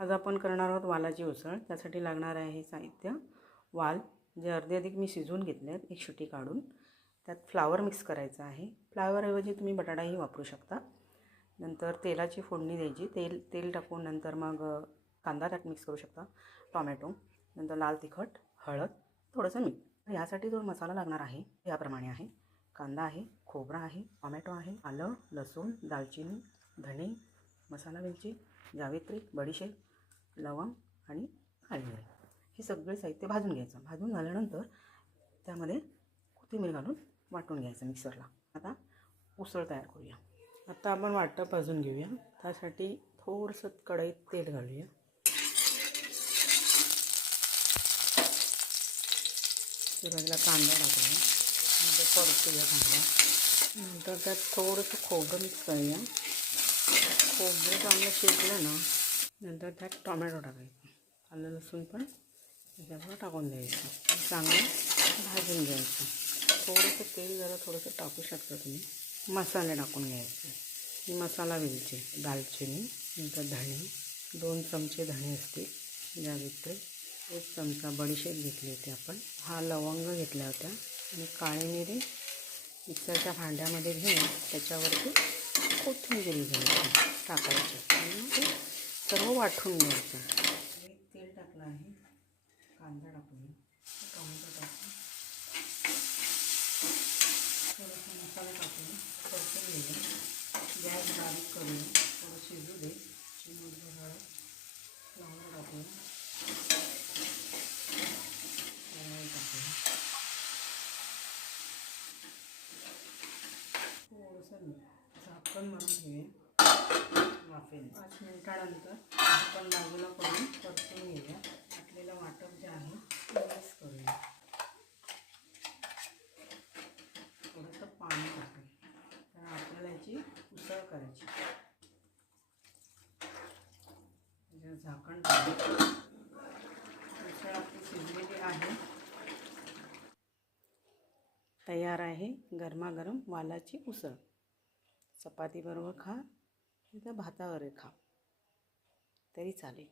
आज आपण करणार आहोत वालाची उसळ। त्यासाठी लागणार आहे साहित्य: वाल जे अर्धे अधिक मी शिजवून घेतले आहेत, एक शिटी काढून। त्यात फ्लावर मिक्स करायचा आहे। फ्लावरऐवजी तुम्ही बटाटाही वापरू शकता। नंतर तेलाची फोडणी द्यायची। तेल टाकून नंतर मग कांदा त्यात मिक्स करू शकता, टोमॅटो, नंतर लाल तिखट, हळद, थोडंसं मीठ। यासाठी जो मसाला लागणार आहे याप्रमाणे आहे: कांदा आहे, खोबरा आहे, टोमॅटो आहे, आलं, लसूण, दालचिनी, धणे, मसाला वेलची, जावित्री, बडीशेप, लवंग आणि काळी मिरी। हे सगळे साहित्य भाजून घ्यायचं। भाजून झाल्यानंतर त्यामध्ये कोथिंबीर घालून वाटून घ्यायचं मिक्सरला। आता उसळ तयार करूया। आता आपण वाटप भाजून घेऊया। त्यासाठी थोडंसं कढईत तेल घालूया। सुरुवातीला कांदा टाकूया, नंतर परतूया कांदा, नंतर त्यात थोडंसं खोबरं मिक्स करूया। खोबरं चांगलं शेकलं ना, नंतर त्यात टोमॅटो टाकायचा, आलं लसूण पण त्याच्यावर टाकून द्यायचं, चांगलं भाजून घ्यायचं। थोडंसं तेल जरा थोडंसं टाकू शकता तुम्ही। मसाले टाकून घ्यायचे: मसाला वेलची, दालचिनी, नंतर धणे, 2 चमचे धणे असतील, जावित्री, 1 चमचा बडीशेप घेतली होती आपण, हा लवंग घेतल्या होत्या, आणि काळी मिरी मिक्सरच्या भांड्यामध्ये घेऊन त्याच्यावरती कोथिंबीर टाकायची आणि मग ते सर्व वाटून घ्यायचं। तेल टाकलं आहे, कांदा टाकूया, टोमॅटो टाकून थोडासा मसाला टाकून परतून घेऊया। गॅस बारीक करून थोडं शिजू दे। चिमूटभर हळद, फ्लावर टाकूया, टाकूया, थोडंसं झाकण मारून ठेवूया वाफेने। 5 मिनिटानंतर आपण बाजूला करून परतून घेऊया। टाकलेलं वाटप जे आहे ते मिक्स करूया। थोडंसं पाणी टाकूया, तर आपल्याला याची उसळ करायची। झाकण टाकूया। उसळ आपली शिजलेली आहे, तयार आहे गरमागरम वालाची उसळ। चपातीबरोबर खा, नाही तर भातावर खा तरी चालेल।